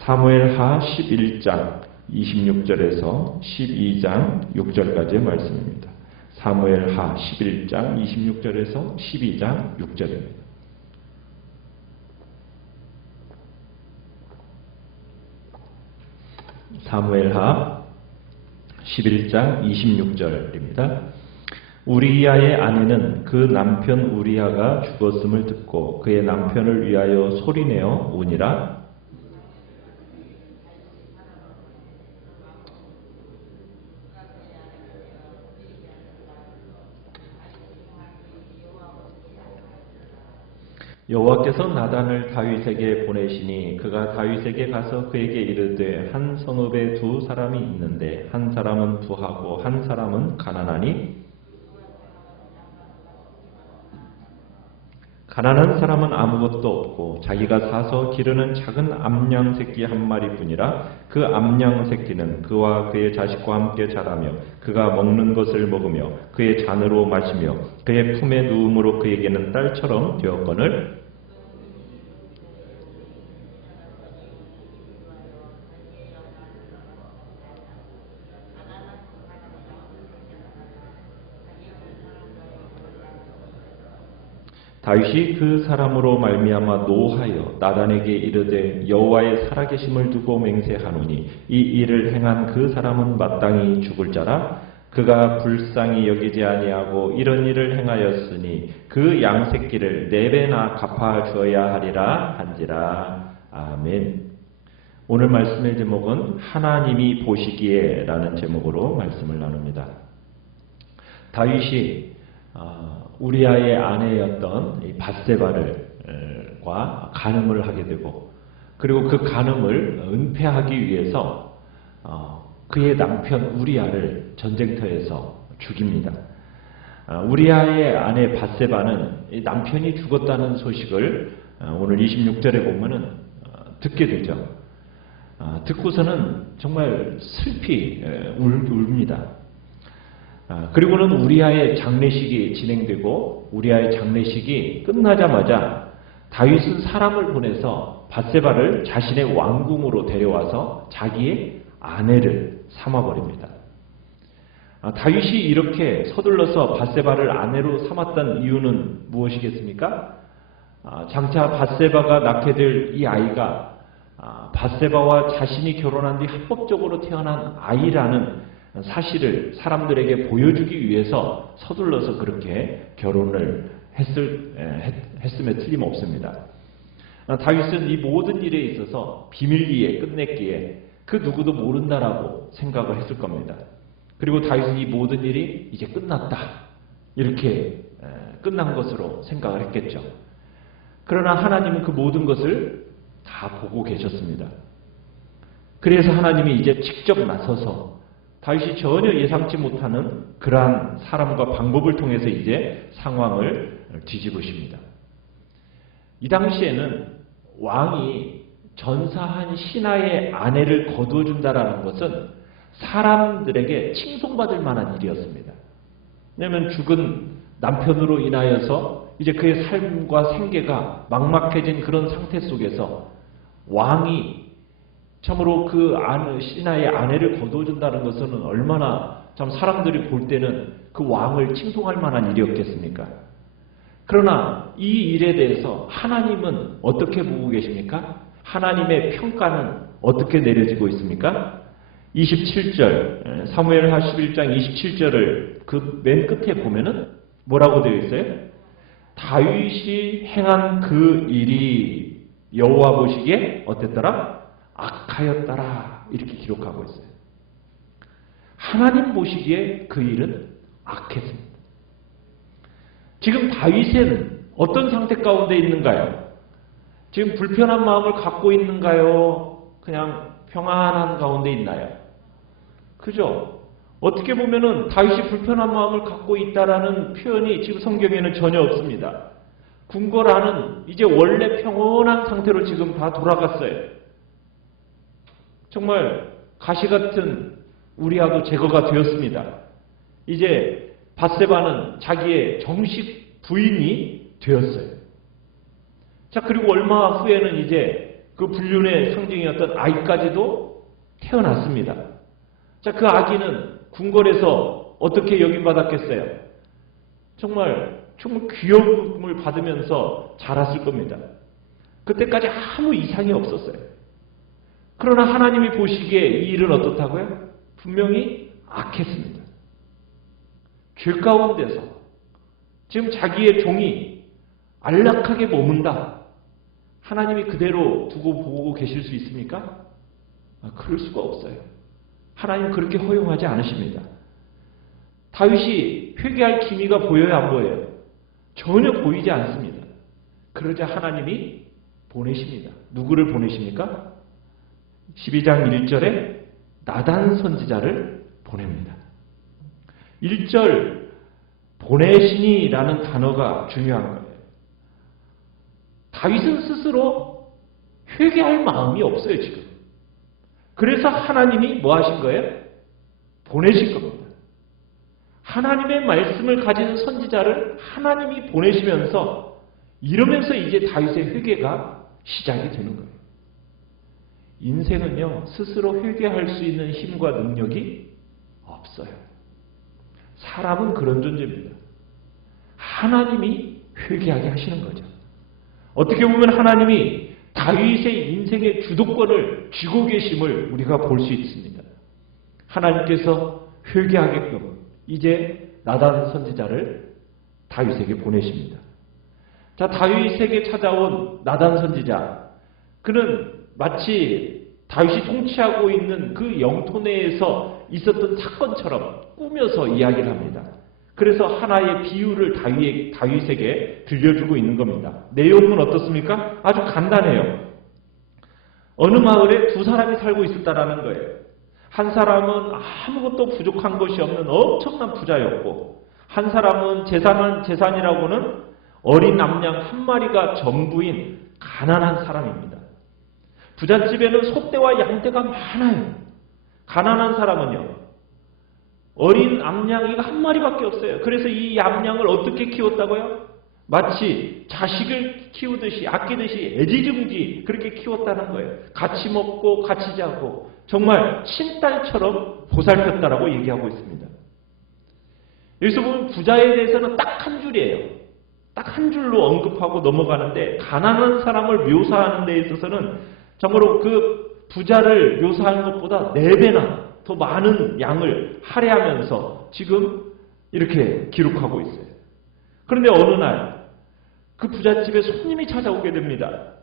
사무엘하 11장 26절에서 12장 6절까지의 말씀입니다. 사무엘하 11장 26절에서 12장 6절입니다. 사무엘하 11장 26절입니다. 우리야의 아내는 그 남편 우리야가 죽었음을 듣고 그의 남편을 위하여 소리내어 우니라. 여호와께서 나단을 다윗에게 보내시니 그가 다윗에게 가서 그에게 이르되 한 성읍에 두 사람이 있는데 한 사람은 부하고 한 사람은 가난하니 가난한 사람은 아무것도 없고 자기가 사서 기르는 작은 암양 새끼 한 마리뿐이라. 그 암양 새끼는 그와 그의 자식과 함께 자라며 그가 먹는 것을 먹으며 그의 잔으로 마시며 그의 품에 누움으로 그에게는 딸처럼 되었거늘 다윗이 그 사람으로 말미암아 노하여 나단에게 이르되 여호와의 살아계심을 두고 맹세하노니 이 일을 행한 그 사람은 마땅히 죽을 자라. 그가 불쌍히 여기지 아니하고 이런 일을 행하였으니 그 양새끼를 4배나 갚아주어야 하리라 한지라. 아멘. 오늘 말씀의 제목은 하나님이 보시기에 라는 제목으로 말씀을 나눕니다. 다윗이 우리아의 아내였던 이 밧세바를과 간음을 하게 되고, 그리고 그 간음을 은폐하기 위해서 그의 남편 우리아를 전쟁터에서 죽입니다. 우리아의 아내 밧세바는 남편이 죽었다는 소식을 오늘 26절에 보면은 듣게 되죠. 듣고서는 정말 슬피 웁니다. 그리고는 우리아의 장례식이 진행되고 우리아의 장례식이 끝나자마자 다윗은 사람을 보내서 밧세바를 자신의 왕궁으로 데려와서 자기의 아내를 삼아버립니다. 다윗이 이렇게 서둘러서 밧세바를 아내로 삼았던 이유는 무엇이겠습니까? 장차 밧세바가 낳게 될 이 아이가 밧세바와 자신이 결혼한 뒤 합법적으로 태어난 아이라는 사실을 사람들에게 보여주기 위해서 서둘러서 그렇게 결혼을 했음에 틀림없습니다. 다윗은 이 모든 일에 있어서 비밀리에 끝냈기에 그 누구도 모른다라고 생각을 했을 겁니다. 그리고 다윗은 이 모든 일이 이제 끝났다, 이렇게 끝난 것으로 생각을 했겠죠. 그러나 하나님은 그 모든 것을 다 보고 계셨습니다. 그래서 하나님이 이제 직접 나서서 다윗이 전혀 예상치 못하는 그러한 사람과 방법을 통해서 이제 상황을 뒤집으십니다. 이 당시에는 왕이 전사한 신하의 아내를 거두어준다라는 것은 사람들에게 칭송받을 만한 일이었습니다. 왜냐하면 죽은 남편으로 인하여서 이제 그의 삶과 생계가 막막해진 그런 상태 속에서 왕이 참으로 그 신하의 아내를 거두어준다는 것은 얼마나 참 사람들이 볼 때는 그 왕을 칭송할 만한 일이었겠습니까? 그러나 이 일에 대해서 하나님은 어떻게 보고 계십니까? 하나님의 평가는 어떻게 내려지고 있습니까? 27절, 사무엘하 11장 27절을 그 맨 끝에 보면은 뭐라고 되어 있어요? 다윗이 행한 그 일이 여호와 보시기에 어땠더라? 악하였더라, 이렇게 기록하고 있어요. 하나님 보시기에 그 일은 악했습니다. 지금 다윗은 어떤 상태 가운데 있는가요? 지금 불편한 마음을 갖고 있는가요? 그냥 평안한 가운데 있나요? 그죠? 어떻게 보면은 다윗이 불편한 마음을 갖고 있다라는 표현이 지금 성경에는 전혀 없습니다. 궁궐안은 이제 원래 평온한 상태로 지금 다 돌아갔어요. 정말 가시 같은 우리아도 제거가 되었습니다. 이제 밧세바는 자기의 정식 부인이 되었어요. 자, 그리고 얼마 후에는 이제 그 불륜의 상징이었던 아기까지도 태어났습니다. 자, 그 아기는 궁궐에서 어떻게 여김받았겠어요? 정말 귀여움을 받으면서 자랐을 겁니다. 그때까지 아무 이상이 없었어요. 그러나 하나님이 보시기에 이 일은 어떻다고요? 분명히 악했습니다. 죄 가운데서 지금 자기의 종이 안락하게 머문다. 하나님이 그대로 두고 보고 계실 수 있습니까? 그럴 수가 없어요. 하나님 그렇게 허용하지 않으십니다. 다윗이 회개할 기미가 보여요, 안 보여요? 전혀 보이지 않습니다. 그러자 하나님이 보내십니다. 누구를 보내십니까? 12장 1절에 나단 선지자를 보냅니다. 1절 보내시니라는 단어가 중요한 거예요. 다윗은 스스로 회개할 마음이 없어요, 지금. 그래서 하나님이 뭐 하신 거예요? 보내신 겁니다. 하나님의 말씀을 가진 선지자를 하나님이 보내시면서 이러면서 이제 다윗의 회개가 시작이 되는 거예요. 인생은요, 스스로 회개할 수 있는 힘과 능력이 없어요. 사람은 그런 존재입니다. 하나님이 회개하게 하시는 거죠. 어떻게 보면 하나님이 다윗의 인생의 주도권을 쥐고 계심을 우리가 볼 수 있습니다. 하나님께서 회개하게끔 이제 나단 선지자를 다윗에게 보내십니다. 자, 다윗에게 찾아온 나단 선지자, 그는 마치 다윗이 통치하고 있는 그 영토 내에서 있었던 사건처럼 꾸며서 이야기를 합니다. 그래서 하나의 비유를 다윗에게 들려주고 있는 겁니다. 내용은 어떻습니까? 아주 간단해요. 어느 마을에 두 사람이 살고 있었다라는 거예요. 한 사람은 아무것도 부족한 것이 없는 엄청난 부자였고, 한 사람은 재산이라고는 어린 암양 한 마리가 전부인 가난한 사람입니다. 부잣집에는 소떼와 양떼가 많아요. 가난한 사람은요, 어린 암양이 한 마리밖에 없어요. 그래서 이 암양을 어떻게 키웠다고요? 마치 자식을 키우듯이, 아끼듯이 애지중지 그렇게 키웠다는 거예요. 같이 먹고 같이 자고 정말 친딸처럼 보살폈다라고 얘기하고 있습니다. 여기서 보면 부자에 대해서는 딱 한 줄이에요. 딱 한 줄로 언급하고 넘어가는데, 가난한 사람을 묘사하는 데 있어서는 정말로 그 부자를 묘사하는 것보다 4배나 더 많은 양을 할애하면서 지금 이렇게 기록하고 있어요. 그런데 어느 날 그 부잣집에 손님이 찾아오게 됩니다.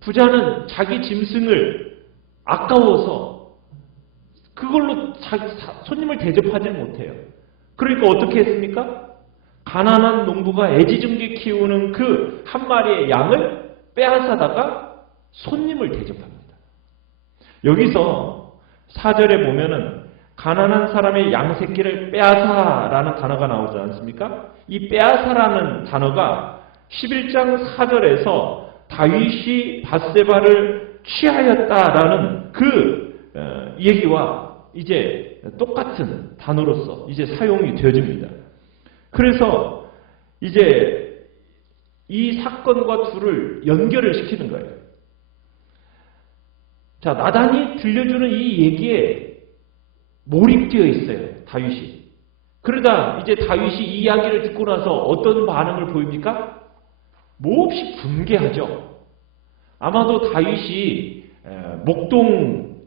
부자는 자기 짐승을 아까워서 그걸로 손님을 대접하지 못해요. 그러니까 어떻게 했습니까? 가난한 농부가 애지중지 키우는 그 한 마리의 양을 빼앗아다가 손님을 대접합니다. 여기서 4절에 보면은 가난한 사람의 양 새끼를 빼앗아라는 단어가 나오지 않습니까? 이 빼앗아라는 단어가 11장 4절에서 다윗이 밧세바를 취하였다라는 그 얘기와 이제 똑같은 단어로서 이제 사용이 되어집니다. 그래서 이제 이 사건과 둘을 연결을 시키는 거예요. 자, 나단이 들려주는 이 얘기에 몰입되어 있어요, 다윗이. 그러다 이제 다윗이 이 이야기를 듣고 나서 어떤 반응을 보입니까? 몹시 분개하죠. 아마도 다윗이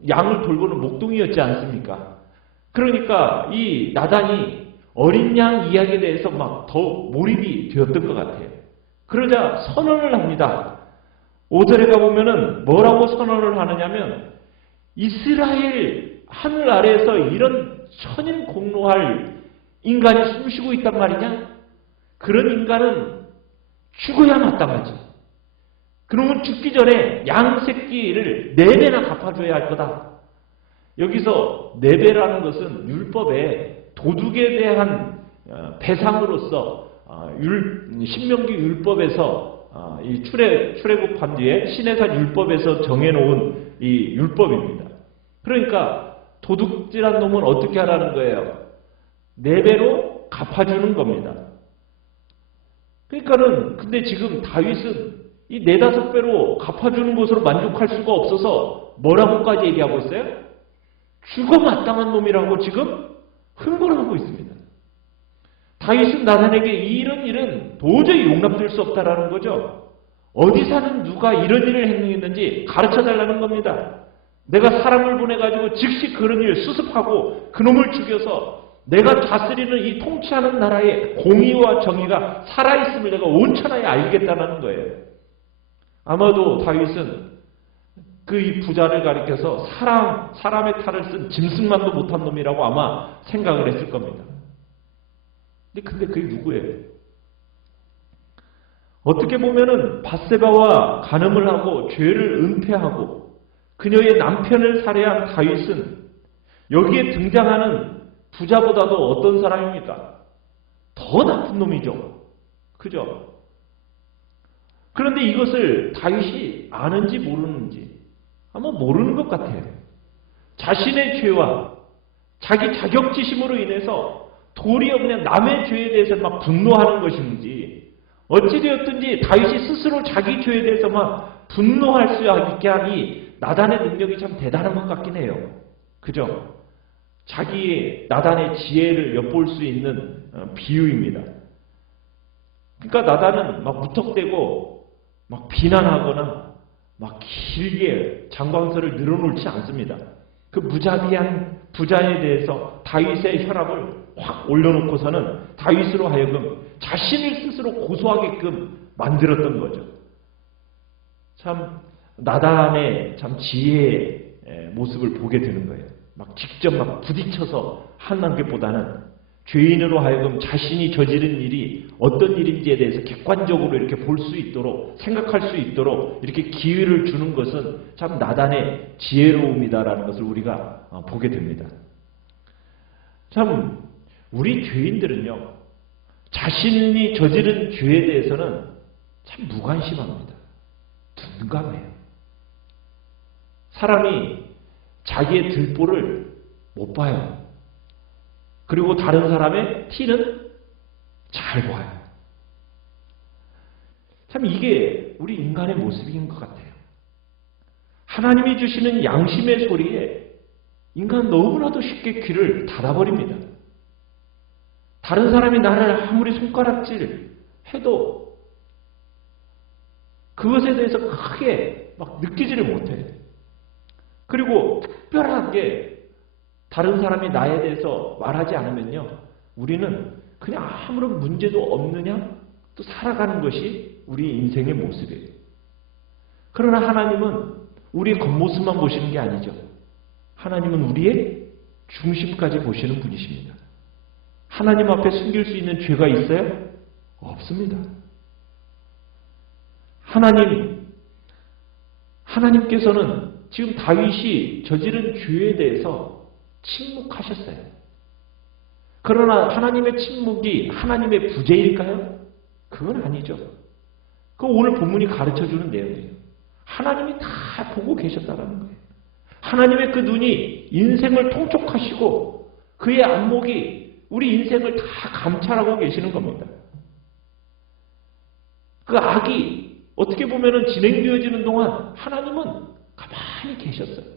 양을 돌보는 목동이었지 않습니까? 그러니까 이 나단이 어린 양 이야기에 대해서 막 더 몰입이 되었던 것 같아요. 그러자 선언을 합니다. 5절에 가보면은 뭐라고 선언을 하느냐면, 이스라엘 하늘 아래에서 이런 천인공노할 인간이 숨쉬고 있단 말이냐? 그런 인간은 죽어야 마땅하지. 그러면 죽기 전에 양 새끼를 4배나 갚아줘야 할 거다. 여기서 4배라는 것은 율법에 도둑에 대한 배상으로서 신명기 율법에서 이 출애굽한 뒤에 신해산 율법에서 정해놓은 이 율법입니다. 그러니까 도둑질한 놈은 어떻게 하라는 거예요? 4배로 갚아주는 겁니다. 그러니까는 근데 지금 다윗은 이 네다섯 배로 갚아주는 것으로 만족할 수가 없어서 뭐라고까지 얘기하고 있어요? 죽어 마땅한 놈이라고 지금 흥분을 하고 있습니다. 다윗은 나단에게 이런 일은 도저히 용납될 수 없다라는 거죠. 어디 사는 누가 이런 일을 행했는지 가르쳐달라는 겁니다. 내가 사람을 보내가지고 즉시 그런 일을 수습하고 그놈을 죽여서 내가 다스리는 이 통치하는 나라의 공의와 정의가 살아있음을 내가 온천하에 알리겠다는 거예요. 아마도 다윗은 그 이 부자를 가리켜서 사람의 탈을 쓴 짐승만도 못한 놈이라고 아마 생각을 했을 겁니다. 근데 그게 누구예요? 어떻게 보면은 밧세바와 간음을 하고 죄를 은폐하고 그녀의 남편을 살해한 다윗은 여기에 등장하는 부자보다도 어떤 사람입니까? 더 나쁜 놈이죠. 그죠? 그런데 이것을 다윗이 아는지 모르는지 아마 모르는 것 같아요. 자신의 죄와 자기 자격지심으로 인해서 도리어 그냥 남의 죄에 대해서 막 분노하는 것인지 어찌되었든지 다윗이 스스로 자기 죄에 대해서 막 분노할 수 있게 하니 나단의 능력이 참 대단한 것 같긴 해요. 그죠? 자기의 나단의 지혜를 엿볼 수 있는 비유입니다. 그러니까 나단은 막 무턱대고 막 비난하거나 막 길게 장광설을 늘어놓지 않습니다. 그 무자비한 부자에 대해서 다윗의 혈압을 확 올려놓고서는 다윗으로 하여금 자신을 스스로 고소하게끔 만들었던 거죠. 참 나단의 참 지혜의 모습을 보게 되는 거예요. 막 직접 막 부딪혀서 하는 것보다는 죄인으로 하여금 자신이 저지른 일이 어떤 일인지에 대해서 객관적으로 이렇게 볼 수 있도록 생각할 수 있도록 이렇게 기회를 주는 것은 참 나단의 지혜로움이다라는 것을 우리가 보게 됩니다. 참 우리 죄인들은요 자신이 저지른 죄에 대해서는 참 무관심합니다. 둔감해요. 사람이 자기의 들보를 못 봐요. 그리고 다른 사람의 티는 잘 봐요. 참 이게 우리 인간의 모습인 것 같아요. 하나님이 주시는 양심의 소리에 인간은 너무나도 쉽게 귀를 닫아버립니다. 다른 사람이 나를 아무리 손가락질 해도 그것에 대해서 크게 막 느끼지를 못해요. 그리고 특별하게 다른 사람이 나에 대해서 말하지 않으면요 우리는 그냥 아무런 문제도 없느냐 또 살아가는 것이 우리 인생의 모습이에요. 그러나 하나님은 우리의 겉모습만 보시는 게 아니죠. 하나님은 우리의 중심까지 보시는 분이십니다. 하나님 앞에 숨길 수 있는 죄가 있어요? 없습니다. 하나님께서는 지금 다윗이 저지른 죄에 대해서 침묵하셨어요. 그러나 하나님의 침묵이 하나님의 부재일까요? 그건 아니죠. 그 오늘 본문이 가르쳐주는 내용이에요. 하나님이 다 보고 계셨다는 거예요. 하나님의 그 눈이 인생을 통촉하시고 그의 안목이 우리 인생을 다 감찰하고 계시는 겁니다. 그 악이 어떻게 보면 진행되어지는 동안 하나님은 가만히 계셨어요.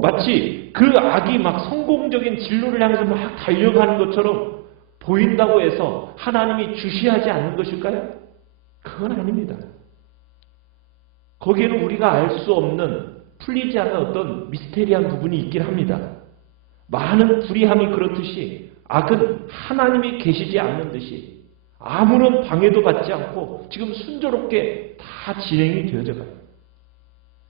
마치 그 악이 막 성공적인 진로를 향해서 막 달려가는 것처럼 보인다고 해서 하나님이 주시하지 않는 것일까요? 그건 아닙니다. 거기에는 우리가 알 수 없는 풀리지 않는 어떤 미스테리한 부분이 있긴 합니다. 많은 불의함이 그렇듯이 악은 하나님이 계시지 않는 듯이 아무런 방해도 받지 않고 지금 순조롭게 다 진행이 되어져 가요.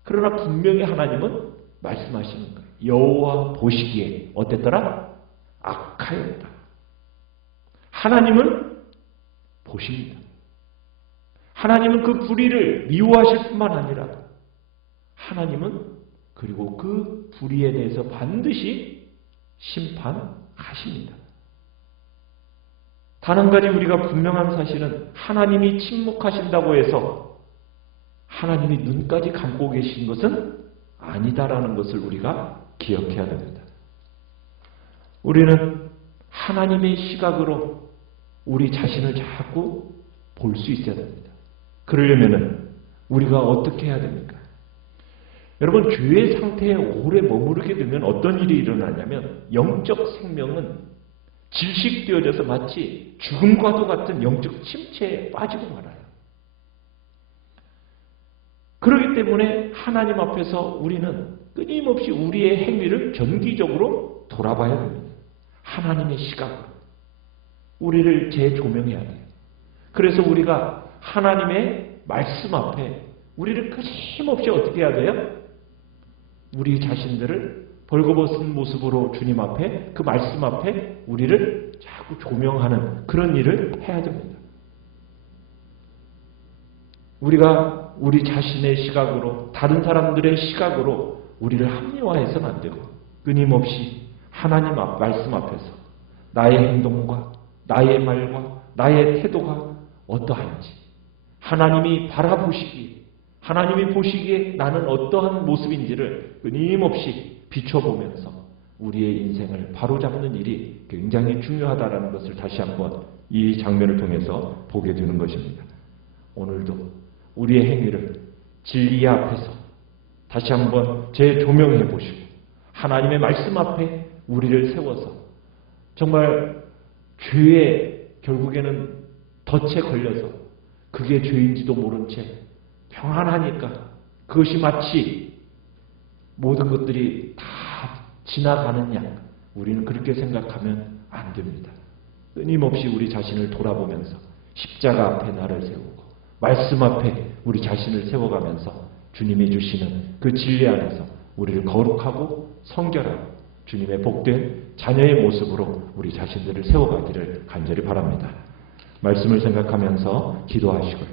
그러나 분명히 하나님은 말씀하시는 거예요. 여호와 보시기에 어땠더라? 악하였다. 하나님은 보십니다. 하나님은 그 불의를 미워하실 뿐만 아니라 하나님은 그리고 그 불의에 대해서 반드시 심판하십니다. 단 한 가지 우리가 분명한 사실은 하나님이 침묵하신다고 해서 하나님이 눈까지 감고 계신 것은 아니다라는 것을 우리가 기억해야 됩니다. 우리는 하나님의 시각으로 우리 자신을 자꾸 볼 수 있어야 됩니다. 그러려면은 우리가 어떻게 해야 됩니까? 여러분, 죄의 상태에 오래 머무르게 되면 어떤 일이 일어나냐면 영적 생명은 질식되어져서 마치 죽음과도 같은 영적 침체에 빠지고 말아요. 그렇기 때문에 하나님 앞에서 우리는 끊임없이 우리의 행위를 정기적으로 돌아봐야 됩니다. 하나님의 시각으로 우리를 재조명해야 돼요. 그래서 우리가 하나님의 말씀 앞에 우리를 끊임없이 어떻게 해야 돼요? 우리 자신들을 벌거벗은 모습으로 주님 앞에, 그 말씀 앞에 우리를 자꾸 조명하는 그런 일을 해야 됩니다. 우리가 우리 자신의 시각으로, 다른 사람들의 시각으로 우리를 합리화해서는 안 되고 끊임없이 하나님 말씀 앞에서 나의 행동과 나의 말과 나의 태도가 어떠한지, 하나님이 바라보시기에, 하나님이 보시기에 나는 어떠한 모습인지를 끊임없이 비춰보면서 우리의 인생을 바로잡는 일이 굉장히 중요하다는 것을 다시 한번 이 장면을 통해서 보게 되는 것입니다. 오늘도 우리의 행위를 진리 앞에서 다시 한번 재조명해 보시고 하나님의 말씀 앞에 우리를 세워서 정말 죄에 결국에는 덫에 걸려서 그게 죄인지도 모른 채 평안하니까 그것이 마치 모든 것들이 다 지나가는 양, 우리는 그렇게 생각하면 안 됩니다. 끊임없이 우리 자신을 돌아보면서 십자가 앞에 나를 세우고 말씀 앞에 우리 자신을 세워가면서 주님이 주시는 그 진리 안에서 우리를 거룩하고 성결하고 주님의 복된 자녀의 모습으로 우리 자신들을 세워가기를 간절히 바랍니다. 말씀을 생각하면서 기도하시고